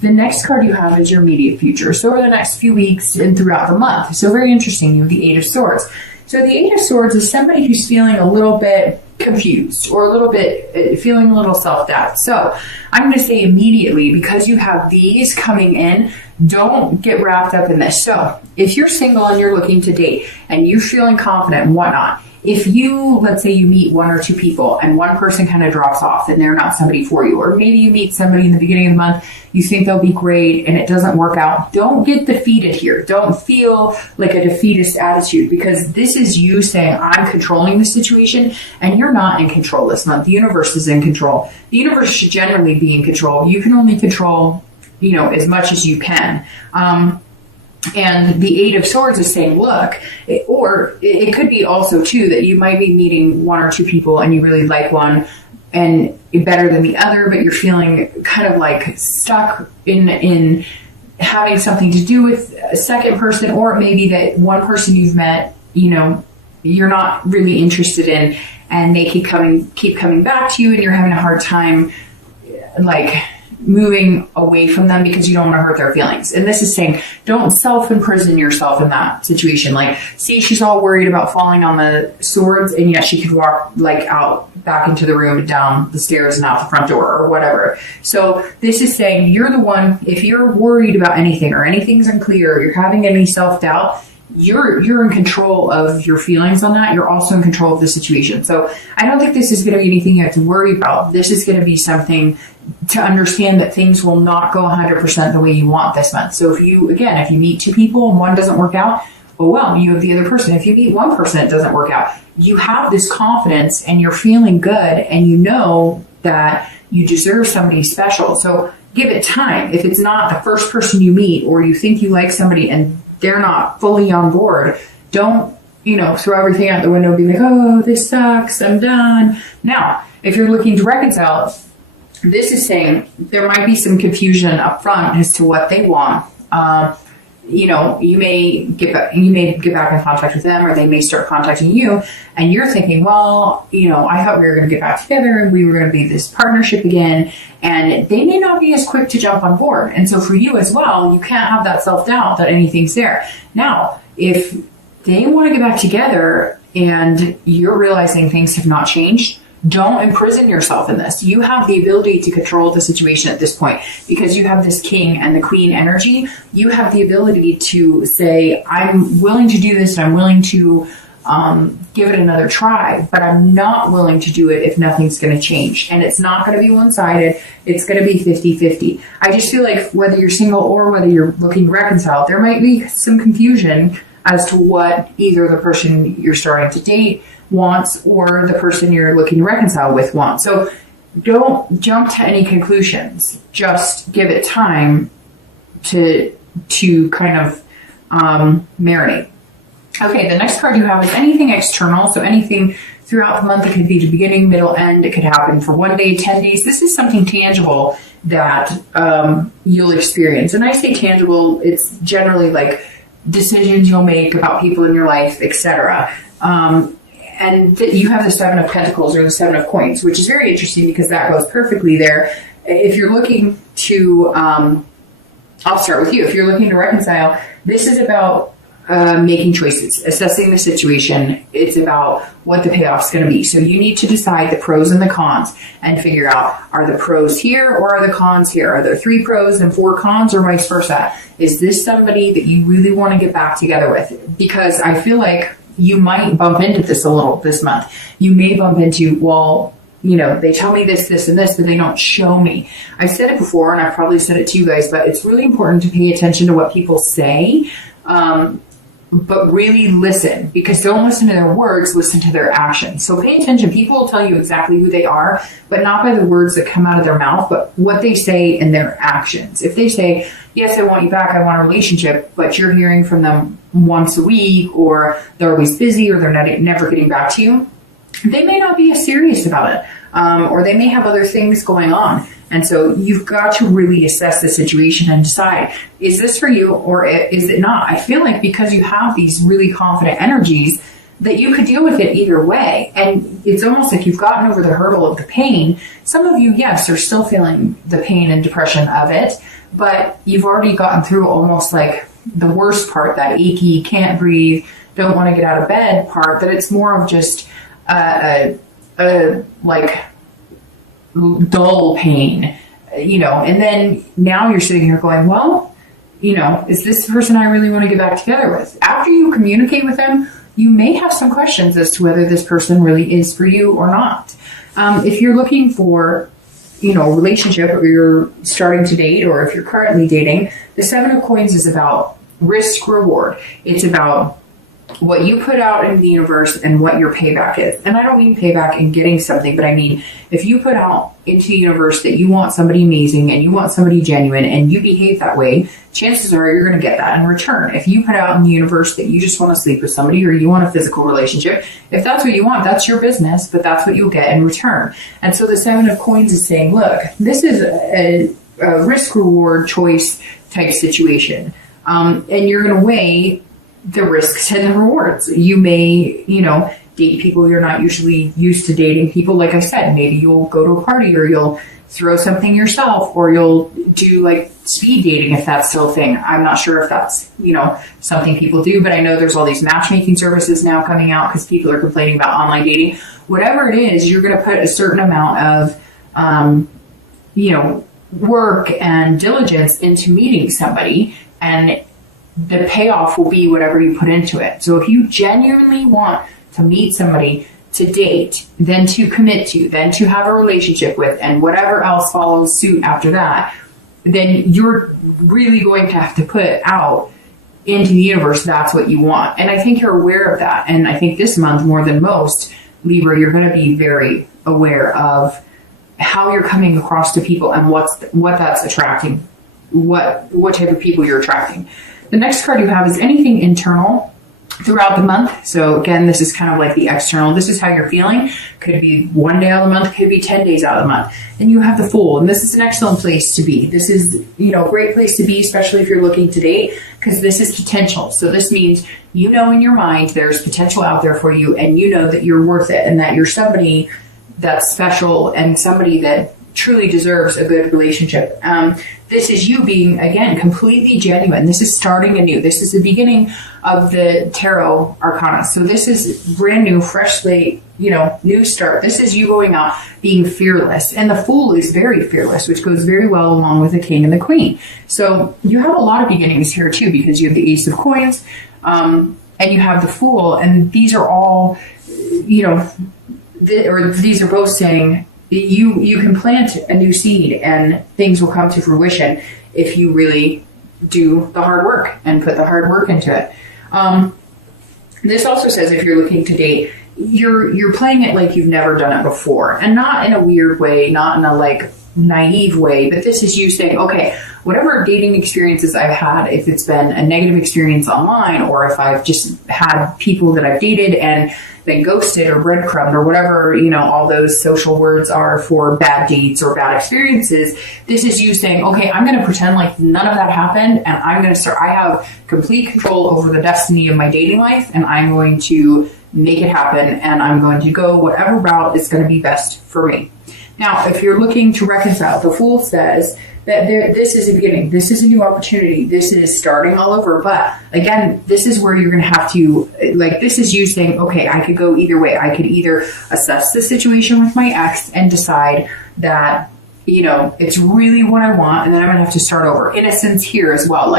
the next card you have is your immediate future. So over the next few weeks and throughout the month. So very interesting. You have the Eight of Swords. So the Eight of Swords is somebody who's feeling a little bit confused or a little bit feeling a little self-doubt. So I'm going to say immediately, because you have these coming in, don't get wrapped up in this. So if you're single and you're looking to date and you're feeling confident and whatnot, if you, let's say you meet one or two people and one person kind of drops off and they're not somebody for you, or maybe you meet somebody in the beginning of the month, you think they'll be great and it doesn't work out, don't get defeated here. Don't feel like a defeatist attitude, because this is you saying, I'm controlling the situation, and you're not in control this month. The universe is in control. The universe should generally be in control. You can only control, as much as you can. And the Eight of Swords is saying, look, it could be also too that you might be meeting one or two people and you really like one and better than the other, but you're feeling kind of like stuck in having something to do with a second person, or maybe that one person you've met, you're not really interested in, and they keep coming back to you, and you're having a hard time, like, moving away from them because you don't want to hurt their feelings. And this is saying, don't self-imprison yourself in that situation. Like, see, she's all worried about falling on the swords, and yet she could walk like out back into the room and down the stairs and out the front door or whatever. So this is saying, you're the one, if you're worried about anything or anything's unclear, or you're having any self-doubt, you're in control of your feelings on that. You're also in control of the situation. So I don't think this is going to be anything you have to worry about. This is going to be something to understand that things will not go 100% the way you want this month. So if you meet two people and one doesn't work out, oh well, you have the other person. If you meet one person, it doesn't work out. You have this confidence and you're feeling good, and you know that you deserve somebody special. So give it time. If it's not the first person you meet, or you think you like somebody and they're not fully on board, don't, throw everything out the window and be like, oh, this sucks, I'm done. Now, if you're looking to reconcile, this is saying there might be some confusion up front as to what they want. You may get back in contact with them, or they may start contacting you, and you're thinking, well, I thought we were going to get back together and we were going to be this partnership again, and they may not be as quick to jump on board. And so for you as well, you can't have that self-doubt that anything's there. Now, if they want to get back together and you're realizing things have not changed, don't imprison yourself in this. You have the ability to control the situation at this point, because you have this king and the queen energy. You have the ability to say, I'm willing to do this, and I'm willing to give it another try, but I'm not willing to do it if nothing's going to change. And it's not going to be one-sided. It's going to be 50-50. I just feel like whether you're single or whether you're looking to reconcile, there might be some confusion as to what either the person you're starting to date wants or the person you're looking to reconcile with wants. So don't jump to any conclusions. Just give it time to kind of marinate. Okay, the next card you have is anything external. So anything throughout the month. It could be the beginning, middle, end. It could happen for 1 day, 10 days. This is something tangible that you'll experience. And I say tangible, it's generally like decisions you'll make about people in your life, etc. And you have the Seven of Pentacles or the Seven of Coins, which is very interesting because that goes perfectly there. If you're looking to, I'll start with you. If you're looking to reconcile, this is about making choices, assessing the situation. It's about what the payoff's going to be. So you need to decide the pros and the cons and figure out, are the pros here or are the cons here? Are there 3 pros and 4 cons or vice versa? Is this somebody that you really want to get back together with? Because I feel like you might bump into this a little this month. You may bump into, well, you know, they tell me this, this, and this, but they don't show me. I've said it before, and I've probably said it to you guys, but it's really important to pay attention to what people say, but really listen, because don't listen to their words, listen to their actions. So pay attention. People will tell you exactly who they are, but not by the words that come out of their mouth, but what they say and their actions. If they say, yes, I want you back, I want a relationship, but you're hearing from them once a week, or they're always busy, or they're never getting back to you, they may not be as serious about it, or they may have other things going on. And so you've got to really assess the situation and decide, is this for you or is it not? I feel like because you have these really confident energies, that you could deal with it either way. And it's almost like you've gotten over the hurdle of the pain. Some of you, yes, are still feeling the pain and depression of it, but you've already gotten through almost like the worst part, that achy, can't breathe, don't want to get out of bed part, that it's more of just like dull pain, and then now you're sitting here going, well, is this the person I really want to get back together with? After you communicate with them, you may have some questions as to whether this person really is for you or not. If you're looking for, a relationship, or you're starting to date, or if you're currently dating, the Seven of Coins is about risk reward. It's about what you put out into the universe and what your payback is. And I don't mean payback in getting something, but I mean, if you put out into the universe that you want somebody amazing and you want somebody genuine and you behave that way, chances are you're going to get that in return. If you put out in the universe that you just want to sleep with somebody or you want a physical relationship, if that's what you want, that's your business, but that's what you'll get in return. And so the Seven of Coins is saying, look, this is a risk reward choice type situation. And you're going to weigh the risks and the rewards. You may, date people you're not usually used to dating. People, like I said, maybe you'll go to a party or you'll throw something yourself, or you'll do like speed dating if that's still a thing. I'm not sure if that's, something people do, but I know there's all these matchmaking services now coming out because people are complaining about online dating. Whatever it is, you're going to put a certain amount of, work and diligence into meeting somebody, and the payoff will be whatever you put into it. So if you genuinely want to meet somebody, to date, then to commit to, then to have a relationship with, and whatever else follows suit after that, then you're really going to have to put out into the universe that's what you want. And I think you're aware of that. And I think this month, more than most, Libra, you're going to be very aware of how you're coming across to people and what that's attracting, what type of people you're attracting. The next card you have is anything internal throughout the month. So again, this is kind of like the external. This is how you're feeling. Could be one day out of the month, could be 10 days out of the month. And you have the Fool, and this is an excellent place to be. This is, a great place to be, especially if you're looking to date, because this is potential. So this means, in your mind, there's potential out there for you, and you know that you're worth it, and that you're somebody that's special and somebody that truly deserves a good relationship. This is you being, again, completely genuine. This is starting anew. This is the beginning of the tarot arcana. So this is brand new, fresh slate, new start. This is you going out being fearless. And the Fool is very fearless, which goes very well along with the King and the Queen. So you have a lot of beginnings here too, because you have the Ace of Coins, and you have the Fool. And these are all, these are both saying, you can plant a new seed and things will come to fruition if you really do the hard work and put the hard work into it. This also says if you're looking to date, you're playing it like you've never done it before, and not in a weird way, not in a naive way, but this is you saying, okay, whatever dating experiences I've had, if it's been a negative experience online, or if I've just had people that I've dated and been ghosted or breadcrumbed or whatever, all those social words are for bad dates or bad experiences, this is you saying, okay, I'm going to pretend like none of that happened, and I'm going to start, I have complete control over the destiny of my dating life, and I'm going to make it happen, and I'm going to go whatever route is going to be best for me. Now, if you're looking to reconcile, the Fool says that this is a beginning. This is a new opportunity. This is starting all over. But again, this is where you're going to have to, this is you saying, okay, I could go either way. I could either assess the situation with my ex and decide that, it's really what I want, and then I'm going to have to start over. Innocence here as well.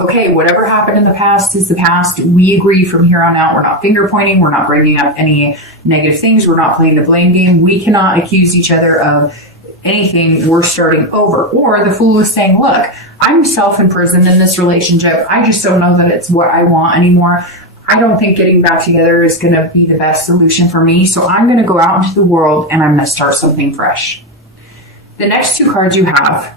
Okay, whatever happened in the past is the past. We agree from here on out. We're not finger pointing. We're not bringing up any negative things. We're not playing the blame game. We cannot accuse each other of anything. We're starting over. Or the Fool is saying, look, I'm self-imprisoned in this relationship. I just don't know that it's what I want anymore. I don't think getting back together is going to be the best solution for me. So I'm going to go out into the world and I'm going to start something fresh. The next two cards you have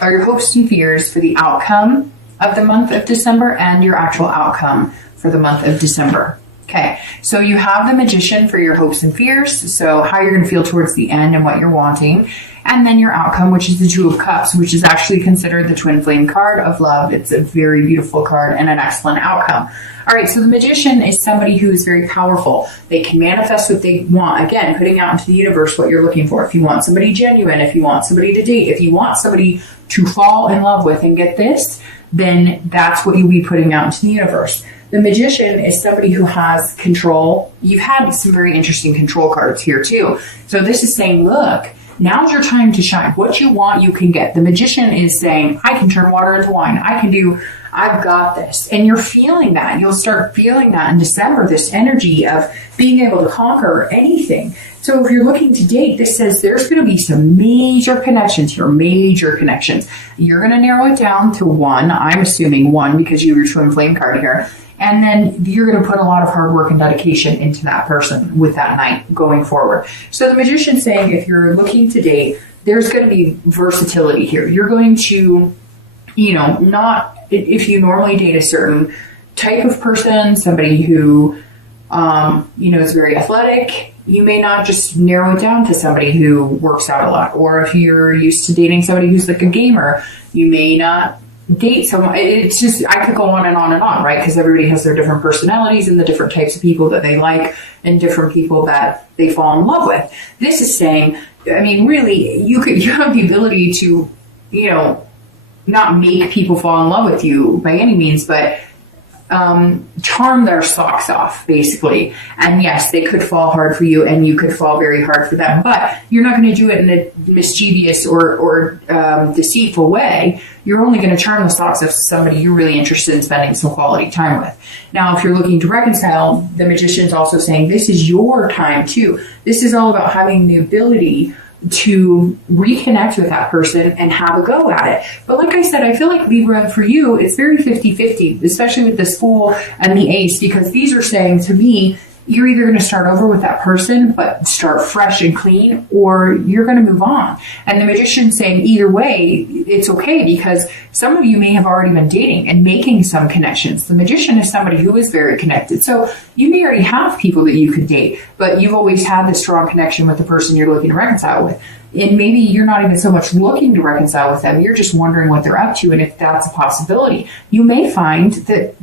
are your hopes and fears for the outcome of the month of December and your actual outcome for the month of December. Okay, so you have the Magician for your hopes and fears, so how you're going to feel towards the end and what you're wanting. And then your outcome, which is the Two of Cups, which is actually considered the twin flame card of love. It's a very beautiful card and an excellent outcome. All right, so the Magician is somebody who is very powerful. They can manifest what they want. Again, putting out into the universe what you're looking for. If you want somebody genuine, if you want somebody to date, if you want somebody to fall in love with and get this, then that's what you'll be putting out into the universe. The Magician is somebody who has control. You've had some very interesting control cards here too. So this is saying, look, now's your time to shine. What you want, you can get. The Magician is saying, I can turn water into wine. I've got this. And you're feeling that. You'll start feeling that in December, this energy of being able to conquer anything. So if you're looking to date, this says there's going to be some major connections here, major connections. You're going to narrow it down to one. I'm assuming one because you have your twin flame card here. And then you're going to put a lot of hard work and dedication into that person with that night going forward. So the Magician's saying if you're looking to date, there's going to be versatility here. You're going to, not, if you normally date a certain type of person, somebody who, is very athletic, you may not just narrow it down to somebody who works out a lot. Or if you're used to dating somebody who's like a gamer, you may not date someone. It's just, I could go on and on and on, right? Because everybody has their different personalities and the different types of people that they like and different people that they fall in love with. This is saying, really, you have the ability to, not make people fall in love with you by any means, but charm their socks off, basically. And yes, they could fall hard for you and you could fall very hard for them, but you're not going to do it in a mischievous or deceitful way. You're only going to charm the socks off somebody you're really interested in spending some quality time with. Now, if you're looking to reconcile, the Magician's also saying this is your time too. This is all about having the ability to reconnect with that person and have a go at it. But like I said, I feel like Libra, for you, it's very 50-50, especially with this Fool and the Ace, because these are saying to me, you're either going to start over with that person, but start fresh and clean, or you're going to move on. And the Magician's saying either way, it's okay, because some of you may have already been dating and making some connections. The Magician is somebody who is very connected. So you may already have people that you could date, but you've always had this strong connection with the person you're looking to reconcile with. And maybe you're not even so much looking to reconcile with them. You're just wondering what they're up to and if that's a possibility. You may find that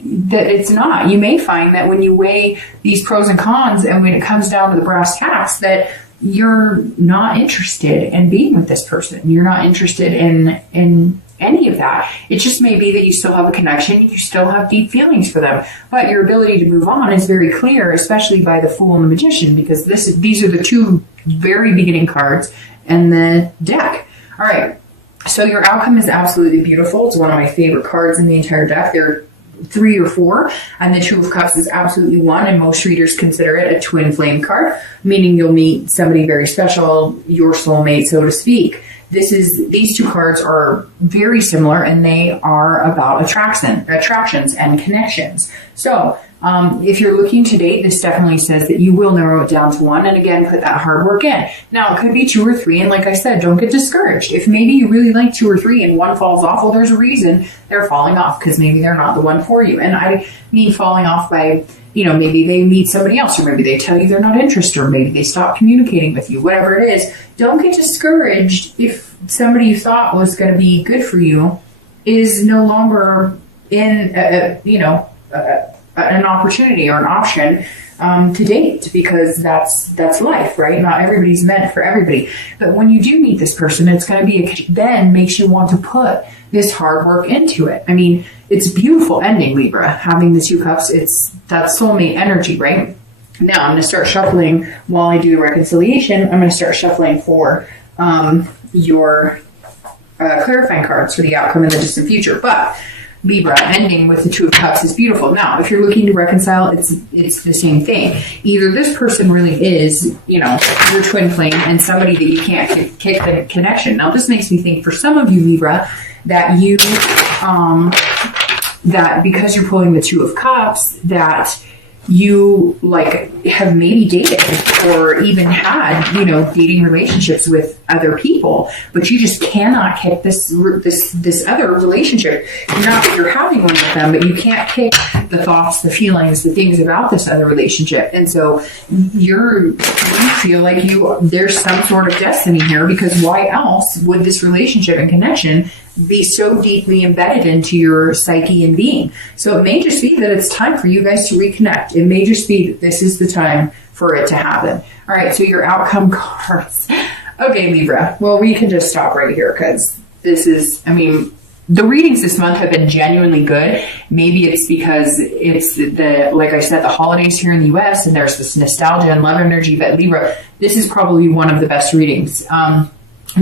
it's not. You may find that when you weigh these pros and cons and when it comes down to the brass tacks, that you're not interested in being with this person. You're not interested in any of that. It just may be that you still have a connection, you still have deep feelings for them, but your ability to move on is very clear, especially by the Fool and the Magician, because these are the two very beginning cards in the deck. All right, so your outcome is absolutely beautiful. It's one of my favorite cards in the entire deck. There are 3 or 4, and the Two of Cups is absolutely 1, and most readers consider it a twin flame card, meaning you'll meet somebody very special, your soulmate, so to speak. These 2 cards are very similar, and they are about attractions and connections. So if you're looking to date, this definitely says that you will narrow it down to 1, and again, put that hard work in. Now, it could be 2 or 3, and like I said, don't get discouraged. If maybe you really like 2 or 3 and one falls off, well, there's a reason they're falling off, because maybe they're not the one for you. And I mean falling off by, maybe they meet somebody else, or maybe they tell you they're not interested, or maybe they stop communicating with you, whatever it is. Don't get discouraged if somebody you thought was going to be good for you is no longer in, an opportunity or an option to date, because that's life, right? Not everybody's meant for everybody. But when you do meet this person, it's going to be then makes you want to put this hard work into it. I mean, it's a beautiful ending, Libra, having the 2 cups. It's that soulmate energy, right? Now I'm going to start shuffling while I do the reconciliation. I'm going to start shuffling for your clarifying cards for the outcome in the distant future. But Libra ending with the 2 of Cups is beautiful. Now, if you're looking to reconcile, it's the same thing. Either this person really is, your twin flame and somebody that you can't kick the connection. Now, this makes me think for some of you, Libra, that that because you're pulling the 2 of Cups, that you like have maybe dated or even had, you know, dating relationships with other people, but you just cannot kick this other relationship. Not that you're having one with them, but you can't kick the thoughts, the feelings, the things about this other relationship. And so you feel like there's some sort of destiny here, because why else would this relationship and connection be so deeply embedded into your psyche and being? So it may just be that it's time for you guys to reconnect. It may just be that this is the time for it to happen. All right, so your outcome cards. Okay, Libra. Well, we can just stop right here, because this is, I mean, the readings this month have been genuinely good. Maybe it's because it's like I said, the holidays here in the US, and there's this nostalgia and love energy. But Libra, this is probably one of the best readings.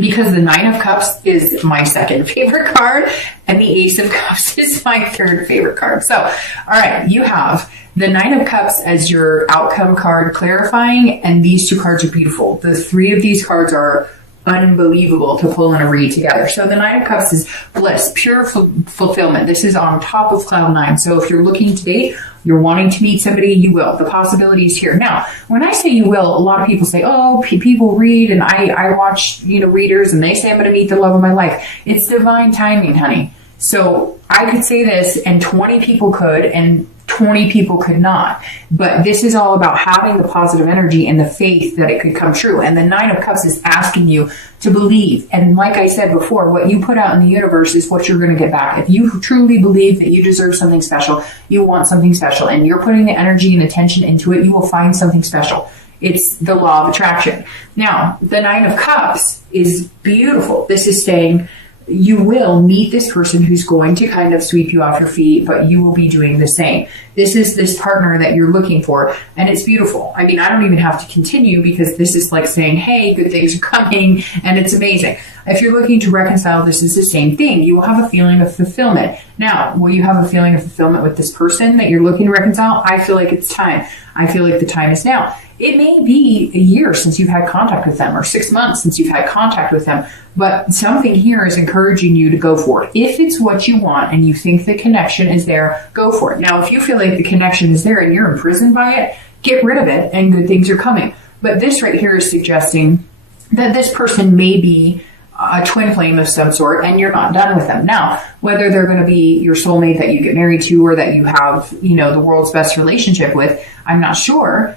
Because the Nine of Cups is my second favorite card, and the Ace of Cups is my third favorite card. So, all right, you have the Nine of Cups as your outcome card, clarifying, and these two cards are beautiful. The three of these cards are unbelievable to pull in a read together. So the Nine of Cups is bliss, pure fulfillment. This is on top of cloud nine. So if you're looking to date, you're wanting to meet somebody, you will. The possibility is here. Now, when I say you will, a lot of people say, oh, people read, and I watch, you know, readers, and they say I'm going to meet the love of my life. It's divine timing, honey. So I could say this, and 20 people could, and 20 people could not. But this is all about having the positive energy and the faith that it could come true. And the Nine of Cups is asking you to believe. And like I said before, what you put out in the universe is what you're going to get back. If you truly believe that you deserve something special, you want something special, and you're putting the energy and attention into it, you will find something special. It's the law of attraction. Now, the Nine of Cups is beautiful. This is saying you will meet this person who's going to kind of sweep you off your feet, but you will be doing the same. This is this partner that you're looking for, and it's beautiful. I mean, I don't even have to continue, because this is like saying, hey, good things are coming, and it's amazing. If you're looking to reconcile, this is the same thing. You will have a feeling of fulfillment. Now, will you have a feeling of fulfillment with this person that you're looking to reconcile? I feel like it's time. I feel like the time is now. It may be a year since you've had contact with them, or 6 months since you've had contact with them, but something here is encouraging you to go for it. If it's what you want and you think the connection is there, go for it. Now, if you feel like the connection is there and you're imprisoned by it, get rid of it, and good things are coming. But this right here is suggesting that this person may be a twin flame of some sort, and you're not done with them. Now, whether they're going to be your soulmate that you get married to, or that you have, you know, the world's best relationship with, I'm not sure.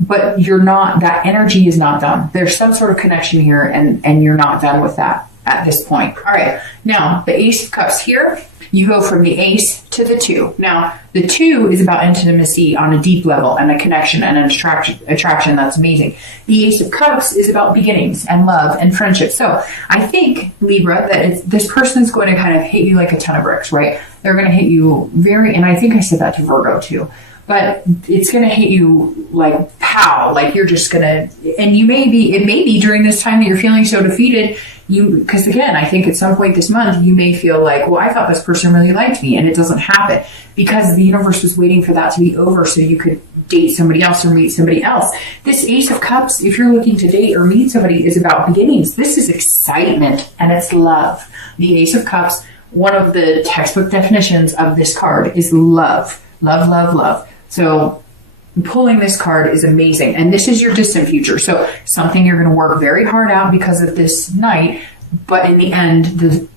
But you're not, that energy is not done. There's some sort of connection here, and you're not done with that at this point. All right. Now, the Ace of Cups here, you go from the Ace to the Two. Now, the Two is about intimacy on a deep level, and a connection and an attraction that's amazing. The Ace of Cups is about beginnings and love and friendship. So I think, Libra, that this person's going to kind of hit you like a ton of bricks, right? They're going to hit you and I think I said that to Virgo too. But it's going to hit you like pow, like you're just going to, and it may be during this time that you're feeling so defeated, because again, I think at some point this month, you may feel like, well, I thought this person really liked me, and it doesn't happen, because the universe was waiting for that to be over so you could date somebody else or meet somebody else. This Ace of Cups, if you're looking to date or meet somebody, is about beginnings. This is excitement, and it's love. The Ace of Cups, one of the textbook definitions of this card is love. Love, love, love. So pulling this card is amazing. And this is your distant future. So something you're going to work very hard out because of this night. But in the end,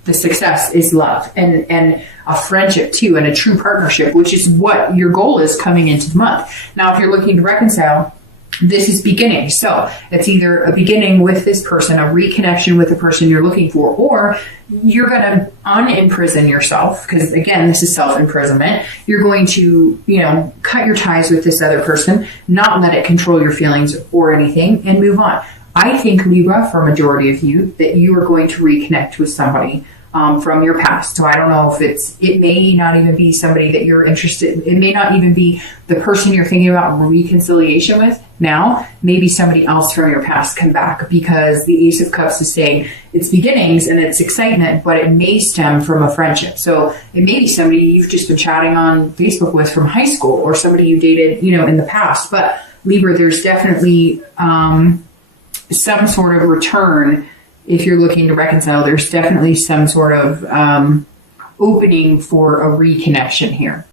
the success is love and a friendship too, and a true partnership, which is what your goal is coming into the month. Now, if you're looking to reconcile, this is beginning. So it's either a beginning with this person, a reconnection with the person you're looking for, or you're going to unimprison yourself, because again, this is self-imprisonment. You're going to, cut your ties with this other person, not let it control your feelings or anything, and move on. I think, Libra, for a majority of you, that you are going to reconnect with somebody from your past. So I don't know if it may not even be somebody that you're interested in. It may not even be the person you're thinking about reconciliation with now. Maybe somebody else from your past come back, because the Ace of Cups is saying it's beginnings and it's excitement, but it may stem from a friendship. So it may be somebody you've just been chatting on Facebook with from high school, or somebody you dated, in the past. But Libra, there's definitely some sort of return. If you're looking to reconcile, there's definitely some sort of opening for a reconnection here.